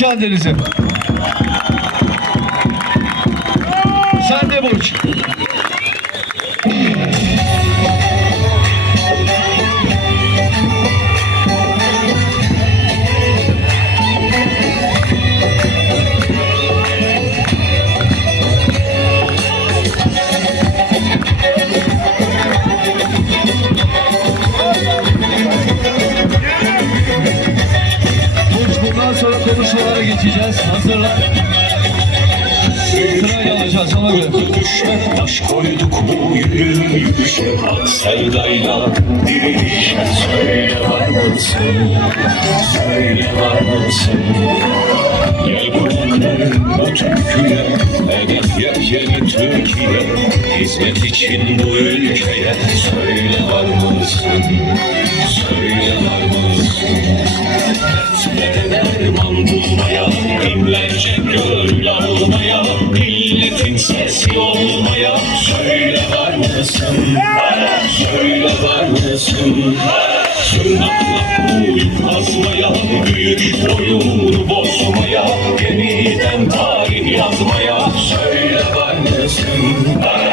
kendinizi. Sen de Burç. Geçeceğiz. Hazırlan. Sırayla alacağız ona göre. Düşe taş koyduk bu yürüyüşe Bak sevdayla dirilişe Söyle var mısın? Söyle var mısın? Gel kulakların bu türküye Hedef yepyeni Türkiye Hizmet için bu ülkeye Söyle var mısın? Söyle var mısın? Derman bulmaya Binlerce gönül Milletin sesi olmaya Söyle var mısın? Söyle var mısın? Tırnakla kuyu kazmaya Büyük boyunu bozmaya Yeniden tarih yazmaya Söyle var mısın? Söyle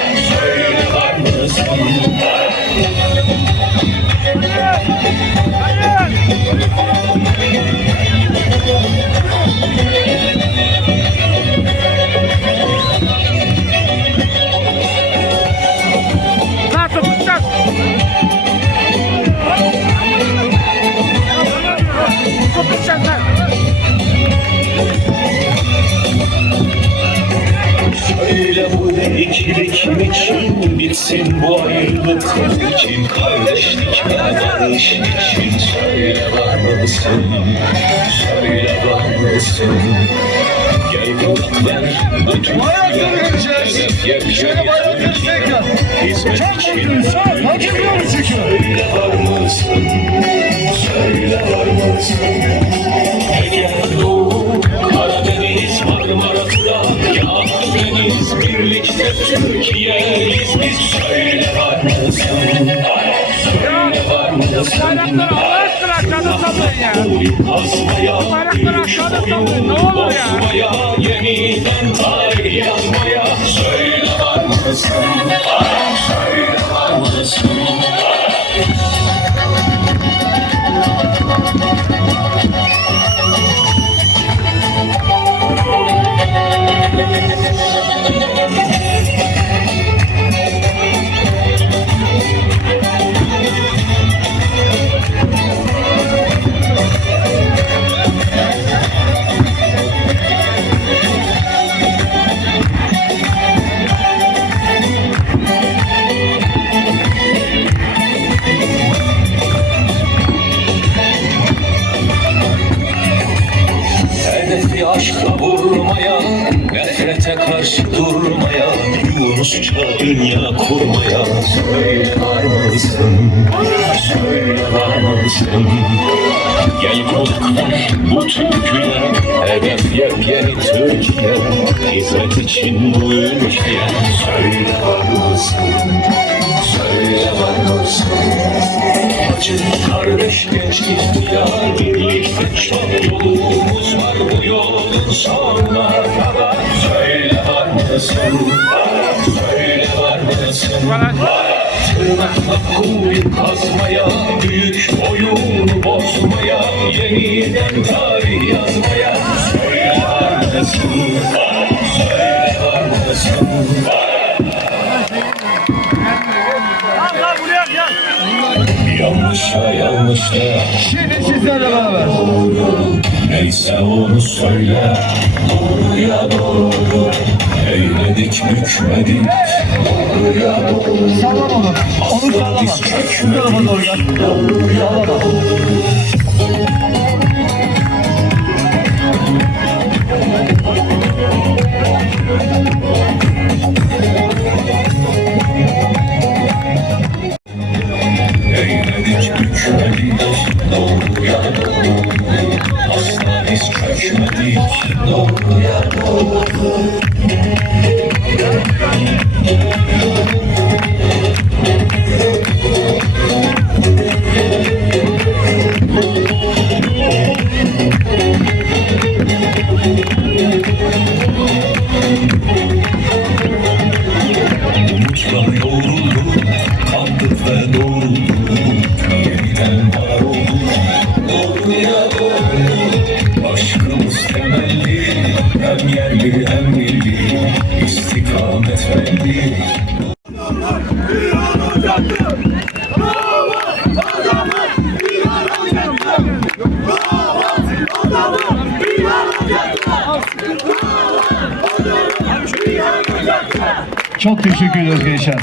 bitsin bu ayrılık için kardeşlik ve barış için söyle var mısın? Söyle var mısın? Gel kulak ver bu Bayrakları göreceğiz. Şöyle bayrakları tekrar. Hizmet Çok için mutluyuz. Hak ediyoruz çünkü. Söyle var mısın? Söyle var mısın? Ege, Akdeniz, birlikte Türkiye'yiz biz. Söyle var mısın? Söyle var mısın? Bayrakları Allah aşkına aşağıda sallayın ya. Kazmaya, Bayrakları aşağıda sallayın ne olur ya. bozmaya, yeniden tarih yazmaya. Söyle var mısın? Söyle var mısın? Yunusça dünya kurmaya. Söyle var mısın? Söyle var mısın? Ver bu türküye, hedef yepyeni Türkiye. Hizmet için bu ülkeye, söyle var mısın? Söyle var mısın? Acı kardeş genç ihtiyar birlikte çok yolumuz var bu yolun sonuna kadar Söyle var mısın? Tırnakla kuyu kazmaya Büyük oyunu bozmaya Yeniden tarih yazmaya Söyle var mısın? Söyle var mısın? Yanlışa yanlış da Şimdi sizlerle beraber. Neyse onu söyle Doğruya doğru Eğledik bükmedik Doğruya doğru onu. Onu. Biz Bu tarafa doğru gel. Sallama. Eğledik Çok teşekkür ediyoruz gençler.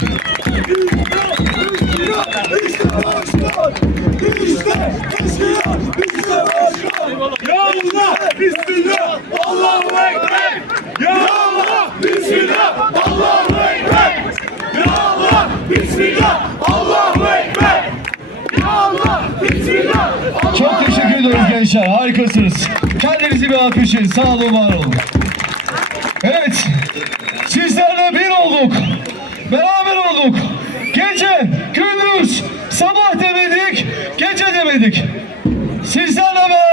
Ya Allah, Bismillah, Allahu Ekber. Ya Allah, Bismillah, Allahu Ekber. Ya Allah, Bismillah, Allahu Ekber. Ya Allah, Bismillah, Çok teşekkür ediyoruz gençler. Harikasınız. Kendinizi bir alkışlayın. Sağ olun, var olun. Evet. Sizlerle bir olduk. Beraber olduk. Gece, gündüz, sabah demedik, gece demedik. Sizlerle beraber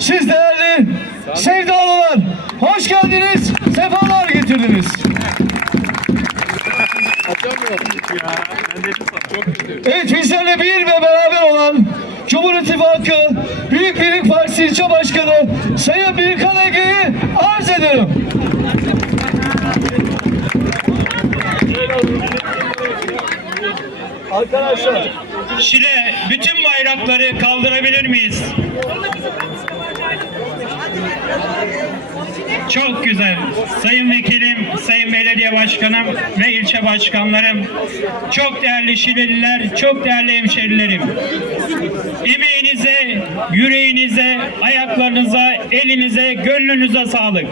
siz değerli sevdalılar, hoş geldiniz, sefalar getirdiniz. Evet bizlerle bir ve beraber olan Cumhur İttifakı Büyük Birlik Partisi İlçe Başkanı Sayın Birkan Ege'yi arz ederim. Arkadaşlar Şile bütün bayrakları kaldırabilir miyiz? Çok güzel. Sayın Vekilim, Sayın Belediye Başkanım ve ilçe başkanlarım, çok değerli Şileliler, çok değerli hemşerilerim. Emeğinize, yüreğinize, ayaklarınıza, elinize, gönlünüze sağlık.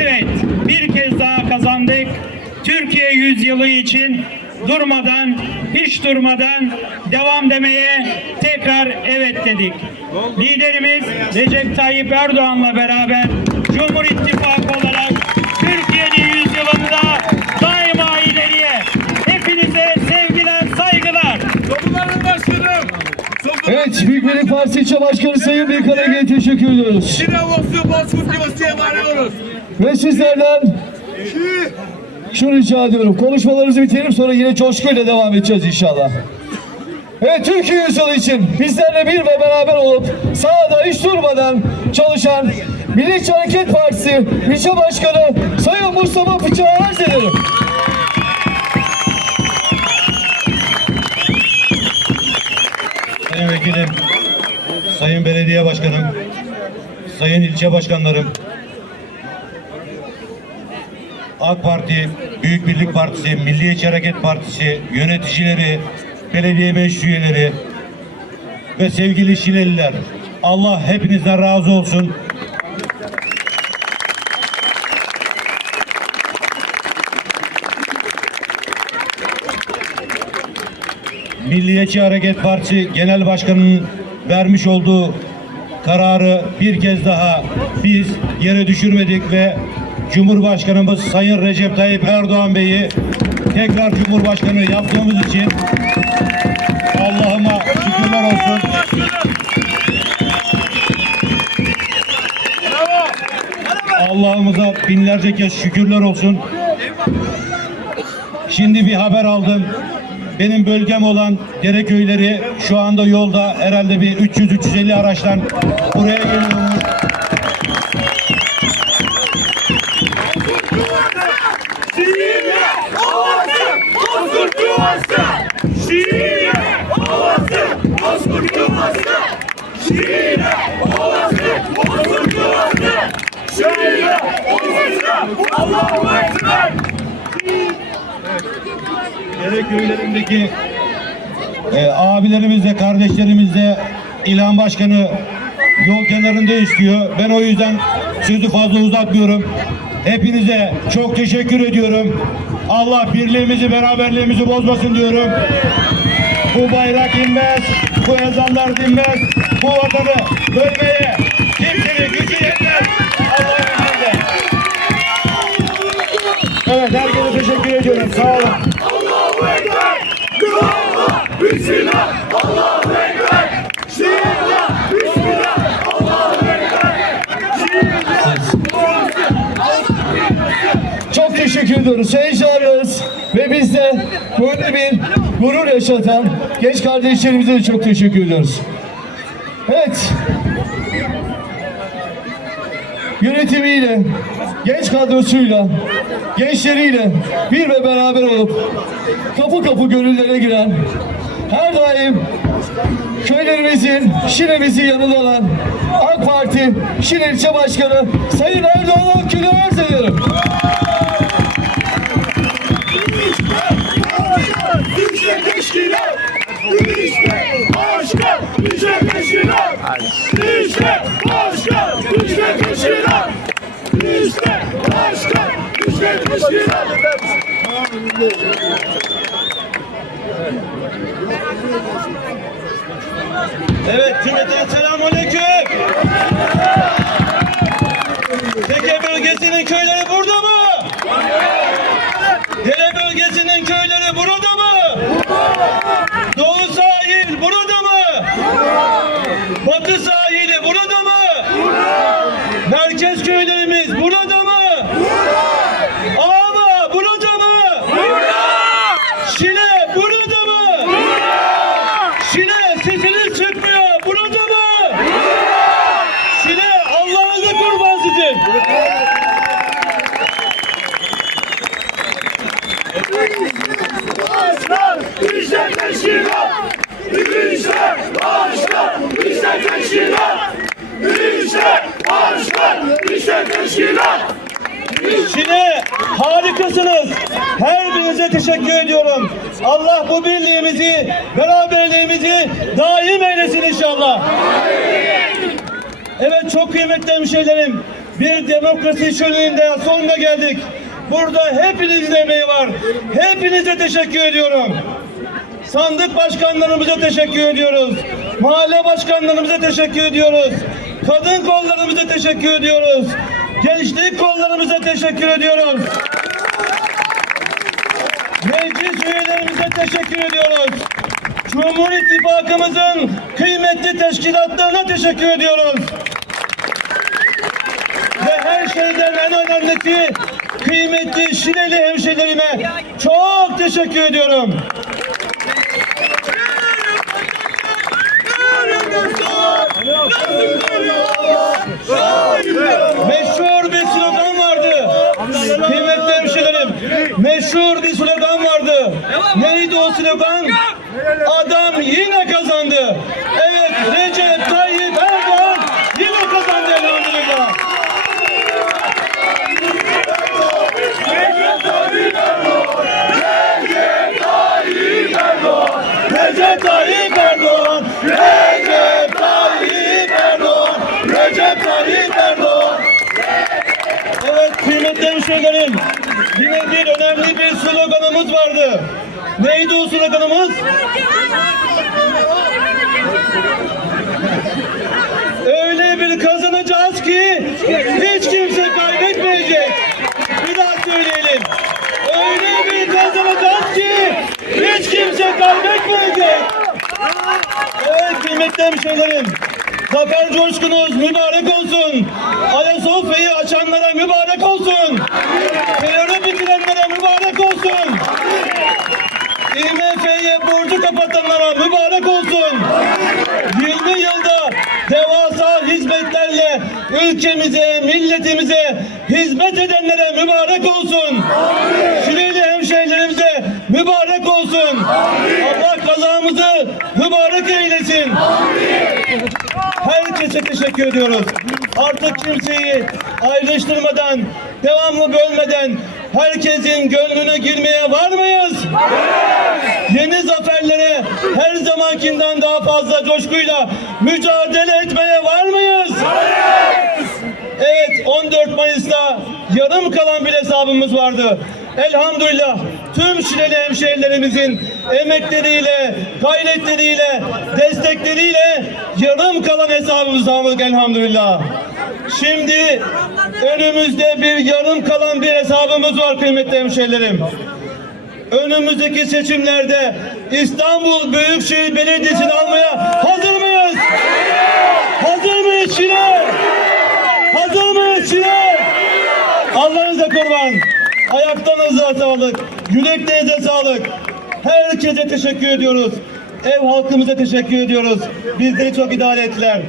Evet, bir kez daha kazandık. Türkiye yüzyılı için durmadan, hiç durmadan devam demeye tekrar evet dedik. Liderimiz Recep Tayyip Erdoğan'la beraber Cumhur İttifakı olarak Türkiye'nin yüzyılında daima ileriye. Hepinize sevgiler, saygılar. Sokuların başkanım. Evet Büyük Birlik Partisi İlçe Başkanı Sayın Birkan Ege'ye teşekkür ediyoruz. Sinavos'u Bozkurt Yuvası'ya emanet Ve sizlerden şunu rica ediyorum. Konuşmalarımızı bitirelim sonra yine coşkuyla devam edeceğiz inşallah. Evet Türkiye Yüzyılı için bizlerle bir ve beraber olup sahada hiç durmadan çalışan Milliyetçi Hareket Partisi İlçe Başkanı Sayın Mustafa Bıçak'ı arz ederim. Sayın Vekilim, Sayın Belediye Başkanım, Sayın İlçe Başkanlarım, AK Parti, Büyük Birlik Partisi, Milliyetçi Hareket Partisi, yöneticileri, belediye meclis üyeleri ve sevgili Şileliler, Allah hepinizden razı olsun. Milliyetçi Hareket Partisi Genel Başkanı'nın vermiş olduğu kararı bir kez daha biz yere düşürmedik ve Cumhurbaşkanımız Sayın Recep Tayyip Erdoğan Bey'i tekrar Cumhurbaşkanı yaptığımız için Allah'ıma şükürler olsun. Allah'ımıza binlerce kez şükürler olsun. Şimdi bir haber aldım. Benim bölgem olan dere köyleri şu anda yolda herhalde bir 300-350 araçtan buraya geliyorlar. Şiire havası, Bozkurt Yuvası. Şiire havası, Allahu Ekber. Dere köylerindeki e, abilerimizle, kardeşlerimizle İlhan Başkanı yol kenarında istiyor. Ben o yüzden sözü fazla uzatmıyorum. Hepinize çok teşekkür ediyorum. Allah birliğimizi, beraberliğimizi bozmasın diyorum. Bu bayrak inmez, bu ezanlar dinmez, bu vatanı bölmeye kimsenin gücü yetmez. Allah'ın izniyle. Evet herkese teşekkür ediyorum. Sağ olun. Allahu Ekber. Allah, Bismillah. Allahu Ekber. Bismillah. Bismillah. Allahu Ekber. Çok teşekkür ediyoruz. Heyecanlıyız. Ve böyle bir gurur yaşatan genç kardeşlerimize de çok teşekkür ediyoruz. Evet. Yönetimiyle, genç kadrosuyla, gençleriyle bir ve beraber olup kapı kapı gönüllere giren, her daim köylerimizin, Şile'mizin yanında olan AK Parti Şile İlçe Başkanı Sayın Erdoğan Akgül'ü arz ediyorum. Başkan. Düşe teşkilat. Düşe başkan. Düşe teşkilat. Düşe başkan. Düşe teşkilat. Evet cümleten selamünaleyküm. Teke bölgesinin köyleri burada mı? Dere bölgesinin köyleri burada mı? Doğu sahil burada mı? Batı sahili burada mı? Merkez köylerimiz burada mı? Ağla burada mı? Şile burada mı? Şile sesiniz çıkmıyor. Burada mı? Şile Allah'ınıza kurban sizin. Başkan. Düşe teşkilat. Düşe başkan. Düşe teşkilat. Düşe Düşe teşkilat. Harikasınız. Her birinize teşekkür ediyorum. Allah bu birliğimizi, beraberliğimizi daim eylesin inşallah. Evet çok kıymetli hemşehrilerim. Bir demokrasi şöleninden sonuna geldik. Burada hepinizin emeği var. Hepinize teşekkür ediyorum. Sandık başkanlarımıza teşekkür ediyoruz. Mahalle başkanlarımıza teşekkür ediyoruz. Kadın kollarımıza teşekkür ediyoruz. Gençlik kollarımıza teşekkür ediyoruz. Meclis üyelerimize teşekkür ediyoruz. Cumhur İttifakımızın kıymetli teşkilatlarına teşekkür ediyoruz. Ve her şeyden en önemlisi kıymetli Şileli hemşehrilerime çok teşekkür ediyorum. Meşhur bir slogan vardı. Kıymetli hemşehrilerim, meşhur bir slogan vardı. Neydi o slogan? Adam yine kazandı. Evet, Recep Tayyip Erdoğan yine kazandı elhamdülillah. Recep Tayyip Erdoğan, Recep Tayyip Erdoğan, Recep Tayyip Erdoğan. Evet yine bir önemli bir sloganımız vardı. Neydi o sloganımız? Öyle bir kazanacağız ki hiç kimse kaybetmeyecek. Bir daha söyleyelim. Öyle bir kazanacağız ki hiç kimse kaybetmeyecek. Evet kıymetli hemşehrilerim. Zafer coşkunuz mübarek olsun. Ayasofya'yı açanlara mübarek ülkemize, milletimize hizmet edenlere mübarek olsun. Şileli hemşehrilerimize mübarek olsun. Allah kazamızı mübarek eylesin. Herkese teşekkür ediyoruz. Artık kimseyi ayrıştırmadan, devamlı bölmeden herkesin gönlüne girmeye var mıyız? Yeni zaferlere her zamankinden daha fazla coşkuyla mücadele etmeye var mıyız? Evet 14 Mayıs'ta yarım kalan bir hesabımız vardı. Elhamdülillah tüm Şileli hemşehrilerimizin emekleriyle, gayretleriyle, destekleriyle yarım kalan hesabımızı aldık elhamdülillah. Şimdi önümüzde bir yarım kalan bir hesabımız var kıymetli hemşehrilerim. Önümüzdeki seçimlerde İstanbul Büyükşehir Belediyesi'ni almaya hazır mıyız? Hazır mıyız Şile? Hazır mıyız Şile? Allah'ınıza kurban. Ayaklarınıza sağlık. Yüreklerinize sağlık. Herkese teşekkür ediyoruz. Ev halkımıza teşekkür ediyoruz. Bizleri çok idare ettiler.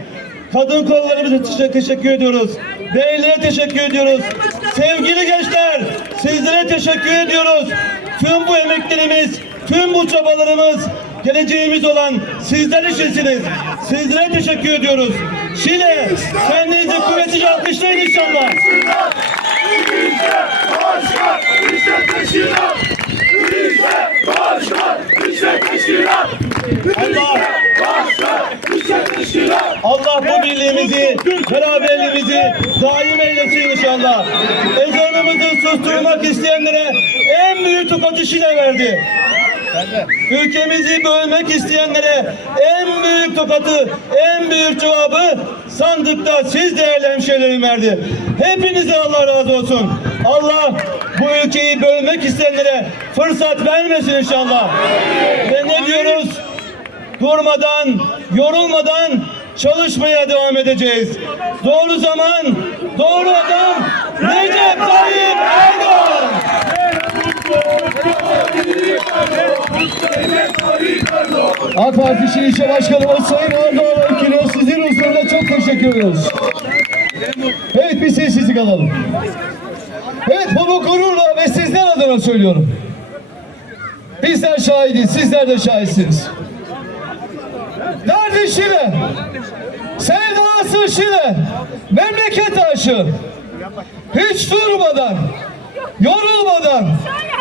Kadın kollarımıza teşe- teşekkür ediyoruz. Beylere teşekkür ediyoruz. Sevgili gençler, sizlere teşekkür ediyoruz. Tüm bu emeklerimiz, tüm bu çabalarımız, geleceğimiz olan sizler işisiniz. Sizlere teşekkür ediyoruz. Şile, kendinizi kuvvetlice alkışlayın inşallah. Başkan, işte teşkilat. İşte başkan, işte teşkilat. Allah Başkan, işte teşkilat. Allah bu birliğimizi, beraberliğimizi daim eylesin inşallah. Ezanımızı susturmak isteyenlere en büyük tokatı Şile verdi. Ülkemizi bölmek isteyenlere en büyük tokatı, en büyük cevabı sandıkta siz değerli hemşehrilerim verdi. Hepinize Allah razı olsun. Allah bu ülkeyi bölmek isteyenlere fırsat vermesin inşallah. Ve ne diyoruz? durmadan, yorulmadan çalışmaya devam edeceğiz. Doğru zaman, doğru adam Recep Tayyip Erdoğan. AK Parti İlçe Başkanımız Sayın Erdoğan Öykü'nü sizin huzurunda çok teşekkür ediyoruz. Evet bir sessizlik alalım. Evet bunu gururla ve sizler adına söylüyorum. Bizler şahidiz, sizler de şahitsiniz. Nerede Şile? Sevdası Şile. Memleket aşığı. Hiç durmadan, yorulmadan,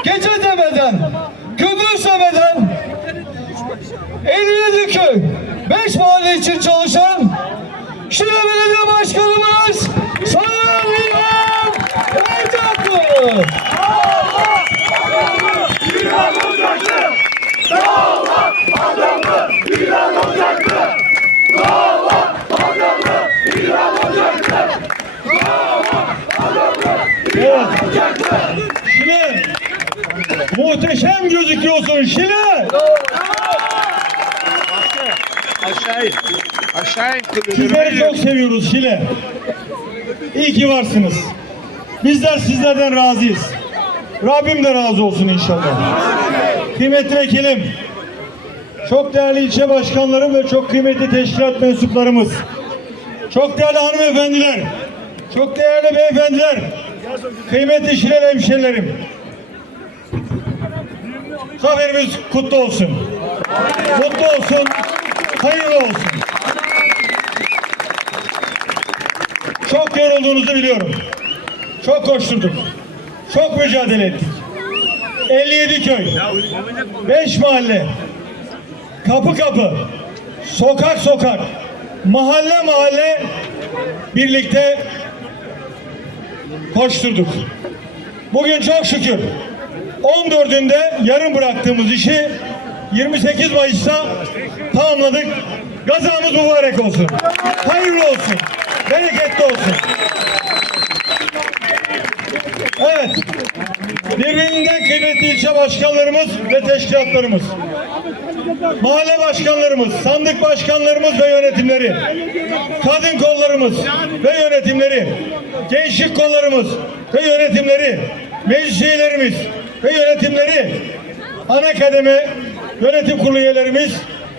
gece demeden, gündüz demeden 57 köy, 5 mahalle için çalışan Şile Belediye Başkanımız Sayın Ercaklı. İlan olacaktı. Dağlar adamı ilan olacaktı. Dağlar adamı ilan olacaktı. Evet. Şile, muhteşem gözüküyorsun Şile. Aşağı in. Aşağı in. Sizleri çok seviyoruz Şile. İyi ki varsınız. Bizler sizlerden razıyız. Rabbim de razı olsun inşallah. Kıymetli vekilim, çok değerli ilçe başkanlarım ve çok kıymetli teşkilat mensuplarımız, çok değerli hanımefendiler, çok değerli beyefendiler, kıymetli Şile hemşerilerim. Zaferimiz kutlu olsun. Mutlu olsun, hayırlı olsun. Çok yorulduğunuzu biliyorum. Çok koşturduk. Çok mücadele ettik. 57 köy, 5 mahalle, kapı kapı, sokak sokak, mahalle mahalle birlikte koşturduk. Bugün çok şükür 14'ünde yarım bıraktığımız işi 28 Mayıs'ta tamamladık. Gazamız mübarek olsun. Hayırlı olsun. Bereketli olsun. Evet. Birbirinden kıymetli ilçe başkanlarımız ve teşkilatlarımız. Mahalle başkanlarımız, sandık başkanlarımız ve yönetimleri. Kadın kollarımız ve yönetimleri. Gençlik kollarımız ve yönetimleri. Meclis üyelerimiz ve yönetimleri. Ana kademe yönetim kurulu üyelerimiz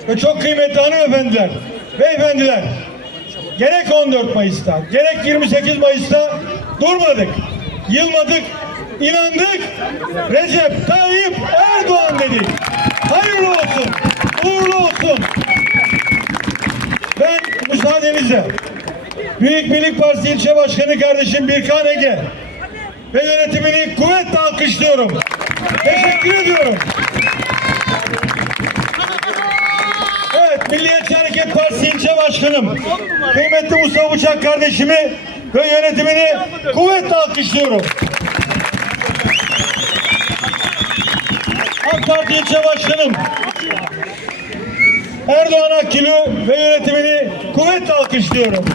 ve çok kıymetli hanımefendiler, beyefendiler. Gerek 14 Mayıs'ta, gerek 28 Mayıs'ta durmadık, yılmadık, inandık. Recep Tayyip Erdoğan dedik. Hayırlı olsun, uğurlu olsun. Ben müsaadenizle Büyük Birlik Partisi ilçe başkanı kardeşim Birkan Ege ve yönetimini kuvvetle alkışlıyorum. Teşekkür ediyorum. Milliyetçi Hareket Partisi ilçe başkanım, kıymetli Mustafa Uçak kardeşimi ve yönetimini kuvvetle alkışlıyorum. AK Parti ilçe başkanım, Erdoğan Akgül'ü ve yönetimini kuvvetle alkışlıyorum.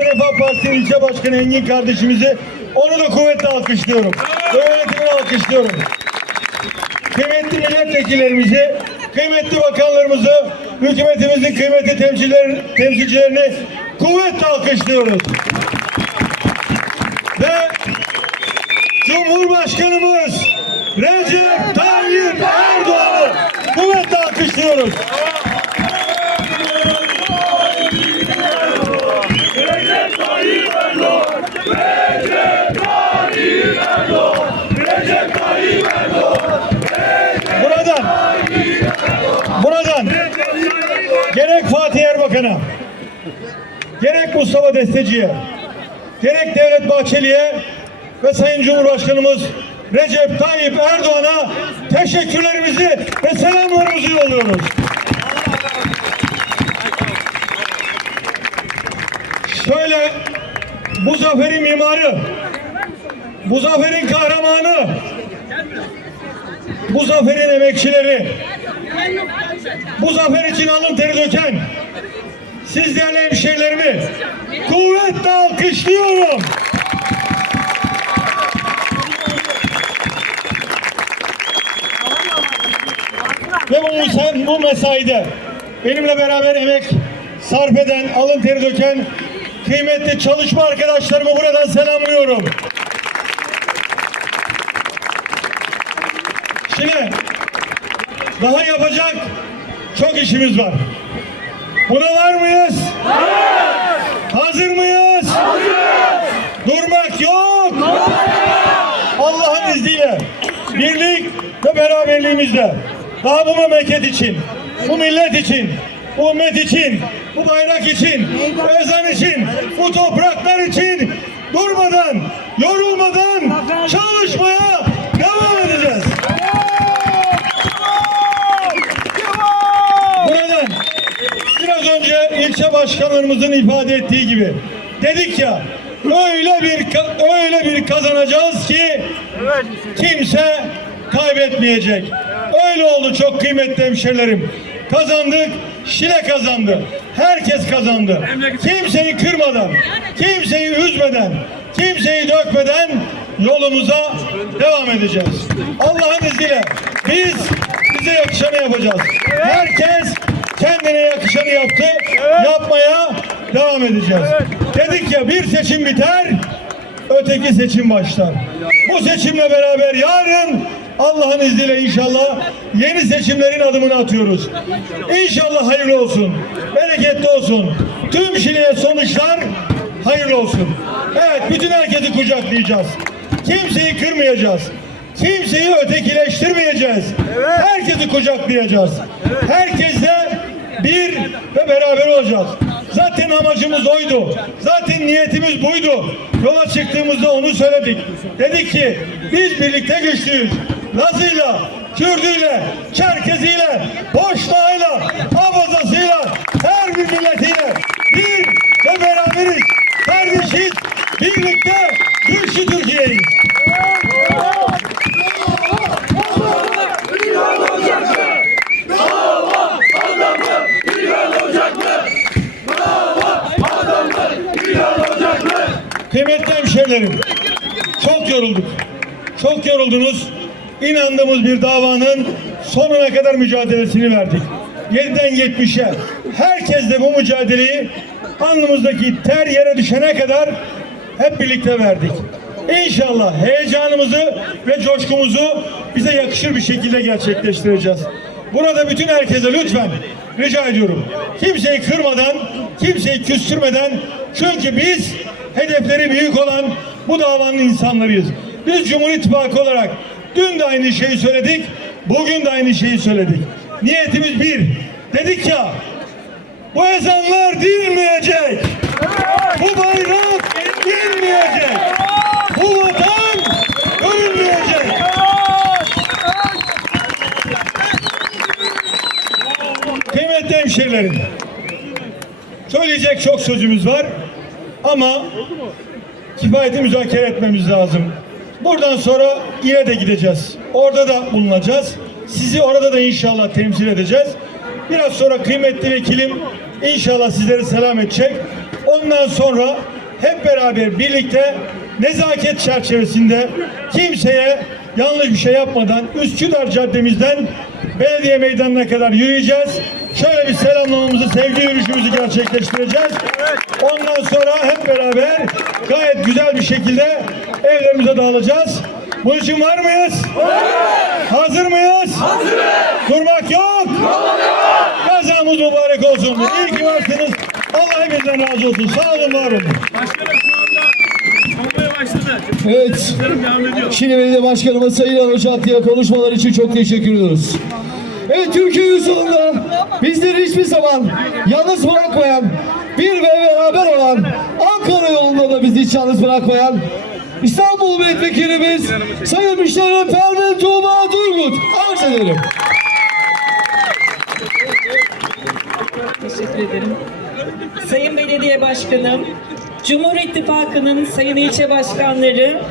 Refah Partisi ilçe başkanı Engin kardeşimizi onu da kuvvetle alkışlıyorum. Ve yönetimini alkışlıyorum. Kıymetli milletvekillerimizi, kıymetli bakanlarımızı, hükümetimizin kıymetli temsilciler, temsilcilerini kuvvetle alkışlıyoruz. Ve Cumhurbaşkanımız Recep Tayyip Erdoğan'ı kuvvetle alkışlıyoruz. Erbakan'a, gerek Mustafa Desteci'ye, gerek Devlet Bahçeli'ye ve Sayın Cumhurbaşkanımız Recep Tayyip Erdoğan'a teşekkürlerimizi ve selamlarımızı yolluyoruz. Şöyle bu zaferin mimarı, bu zaferin kahramanı, bu zaferin emekçileri, bu zafer için alın teri döken siz değerli hemşehrilerimi kuvvetle alkışlıyorum. Ve bu, bu mesaide benimle beraber emek sarf eden, alın teri döken kıymetli çalışma arkadaşlarımı buradan selamlıyorum. Şimdi daha yapacak çok işimiz var. Buna var mıyız? Hazır mıyız? Durmak yok. Allah'ın izniyle birlik ve beraberliğimizle daha bu memleket için, bu millet için, bu ümmet için, bu bayrak için, bu ezan için, bu topraklar için durmadan, yorulmadan çalışmaya devam edeceğiz. Buradan biraz önce ilçe başkanlarımızın ifade ettiği gibi dedik ya öyle bir öyle bir kazanacağız ki kimse kaybetmeyecek. Öyle oldu çok kıymetli hemşerilerim. Kazandık, Şile kazandı. Herkes kazandı. Kimseyi kırmadan, kimseyi üzmeden, kimseyi dökmeden yolumuza devam edeceğiz. Allah'ın izniyle biz bize yakışanı yapacağız. Herkes kendine yakışanı yaptı. Yapmaya devam edeceğiz. Dedik ya bir seçim biter, öteki seçim başlar. Bu seçimle beraber yarın Allah'ın izniyle inşallah yeni seçimlerin adımını atıyoruz. İnşallah hayırlı olsun, bereketli olsun. Tüm Şile'ye sonuçlar hayırlı olsun. Evet, bütün herkesi kucaklayacağız. Kimseyi kırmayacağız. Kimseyi ötekileştirmeyeceğiz. Herkesi kucaklayacağız. Herkesle bir ve beraber olacağız. Zaten amacımız oydu. Zaten niyetimiz buydu. Yola çıktığımızda onu söyledik. Dedik ki biz birlikte güçlüyüz. Lazıyla, Kürdüyle, Çerkeziyle, Boşnağıyla, Abazasıyla, her bir milletiyle bir ve beraberiz. Kardeşiz, birlikte güçlü Türkiye'yiz. İran Ocaklı! Dava adamı! İran Ocaklı! Dava adamı! İran Ocaklı! Kıymetli hemşehrilerim, çok yorulduk. Çok yoruldunuz. İnandığımız bir davanın sonuna kadar mücadelesini verdik. 7'den 70'e herkes de bu mücadeleyi alnımızdaki ter yere düşene kadar hep birlikte verdik. İnşallah heyecanımızı ve coşkumuzu bize yakışır bir şekilde gerçekleştireceğiz. Burada bütün herkese lütfen rica ediyorum. Kimseyi kırmadan, kimseyi küstürmeden çünkü biz hedefleri büyük olan bu davanın insanlarıyız. Biz Cumhur İttifakı olarak dün de aynı şeyi söyledik, bugün de aynı şeyi söyledik. Niyetimiz bir. Dedik ya, bu ezanlar dinmeyecek. Bu bayrak dinmeyecek. Bu vatan ölmeyecek. Kıymetli hemşehrilerim, söyleyecek çok sözümüz var ama kifayeti müzakere etmemiz lazım. Buradan sonra İL'e de gideceğiz. Orada da bulunacağız. Sizi orada da inşallah temsil edeceğiz. Biraz sonra kıymetli vekilim inşallah sizleri selam edecek. Ondan sonra beraber birlikte nezaket çerçevesinde kimseye yanlış bir şey yapmadan Üsküdar Caddemizden belediye meydanına kadar yürüyeceğiz. Şöyle bir selamlamamızı, sevgi yürüyüşümüzü gerçekleştireceğiz. Ondan sonra hep beraber gayet güzel bir şekilde evlerimize dağılacağız. Bunun için var mıyız? Hazır mıyız? Hazırız. Durmak yok. Kazamız mübarek olsun. İyi ki varsınız. Allah hepinizden razı olsun. Sağ olun, var olun. Evet. Şile Belediye Başkanımız Sayın Arı Çatlı'ya konuşmalar için çok teşekkür ediyoruz. Evet Türkiye yüzyılında bizleri hiçbir zaman yalnız bırakmayan, bir ve beraber olan, Ankara yolunda da bizi hiç yalnız bırakmayan İstanbul Milletvekilimiz Sayın Müşterem Pervin Tuğba Durgut. Arz ederim. Teşekkür ederim. Sayın Belediye Başkanım, Cumhur İttifakı'nın sayın ilçe başkanları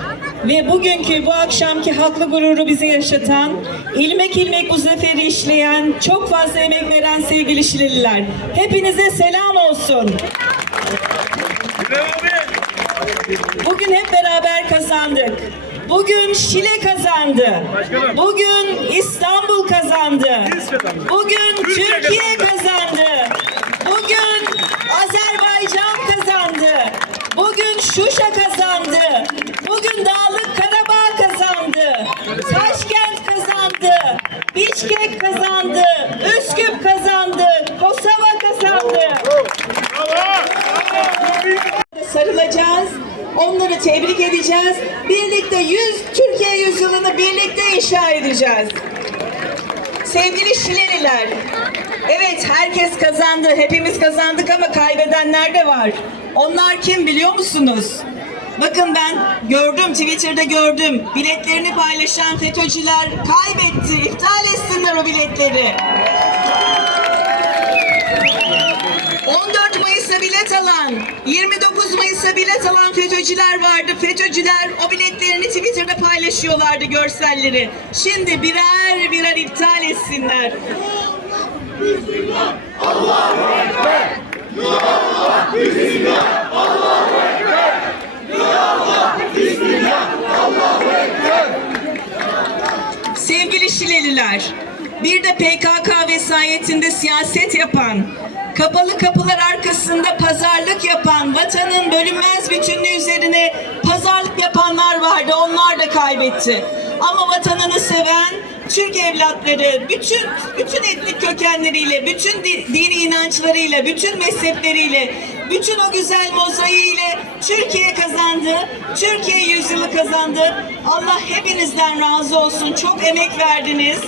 ve bugünkü bu akşamki haklı gururu bize yaşatan, ilmek ilmek bu zaferi işleyen, çok fazla emek veren sevgili Şileliler. Hepinize selam olsun. Bugün hep beraber kazandık. Bugün Şile kazandı. Bugün İstanbul kazandı. Bugün Türkiye kazandı. Bugün Azerbaycan kazandı. Şuşa kazandı. Bugün Dağlık Karabağ kazandı. Taşkent kazandı. Bişkek kazandı. Üsküp kazandı. Kosova kazandı sarılacağız. Onları tebrik edeceğiz. Birlikte 100 Türkiye yüzyılını birlikte inşa edeceğiz. Sevgili Şileliler, evet herkes kazandı, hepimiz kazandık ama kaybedenler de var. Onlar kim biliyor musunuz? Bakın ben gördüm, Twitter'da gördüm. Biletlerini paylaşan FETÖ'cüler kaybetti. İptal etsinler o biletleri. 14 Mayıs'a bilet alan, 29 Mayıs'a bilet alan FETÖ'cüler vardı. FETÖ'cüler o biletlerini Twitter'da paylaşıyorlardı görselleri. Şimdi birer birer iptal etsinler. Sevgili Şileliler, bir de PKK vesayetinde siyaset yapan, kapalı kapılar arkasında pazarlık yapan, vatanın bölünmez bütünlüğü üzerine pazarlık yapanlar vardı. Onlar da kaybetti. Ama vatanını seven Türk evlatları bütün bütün etnik kökenleriyle, bütün di- dini inançlarıyla, bütün mezhepleriyle, bütün o güzel mozaiğiyle Türkiye kazandı. Türkiye yüzyılı kazandı. Allah hepinizden razı olsun. Çok emek verdiniz.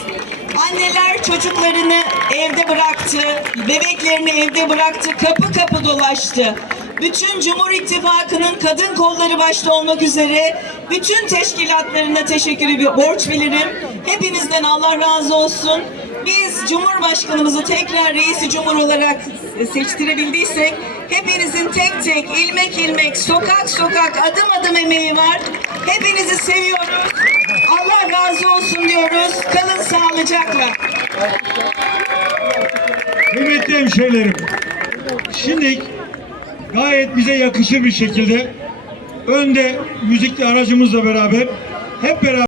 Anneler çocuklarını evde bıraktı, bebeklerini evde bıraktı, kapı kapı dolaştı. Bütün Cumhur İttifakı'nın kadın kolları başta olmak üzere bütün teşkilatlarına teşekkür bir borç bilirim. Hepinizden Allah razı olsun. Biz Cumhurbaşkanımızı tekrar reisi cumhur olarak seçtirebildiysek hepinizin tek tek, ilmek ilmek, sokak sokak, adım adım emeği var. Hepinizi seviyoruz. Allah razı olsun diyoruz. Kalın sağlıcakla. Kıymetli hemşehrilerim, şimdi gayet bize yakışır bir şekilde. Önde müzikli aracımızla beraber hep beraber